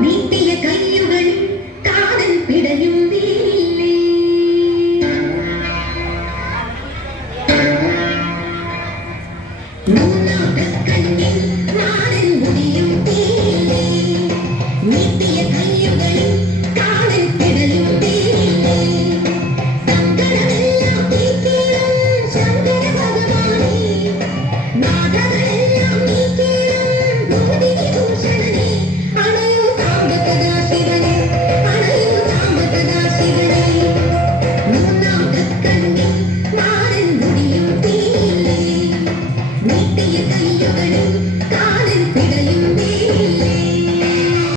നീട്ടിയ കയ്യുകൾ കാതൽ പിടയും വീലേ മൂന്നാം കണ്ണിൽ നാടൻ മുടിയും തീലേ നീട്ടിയ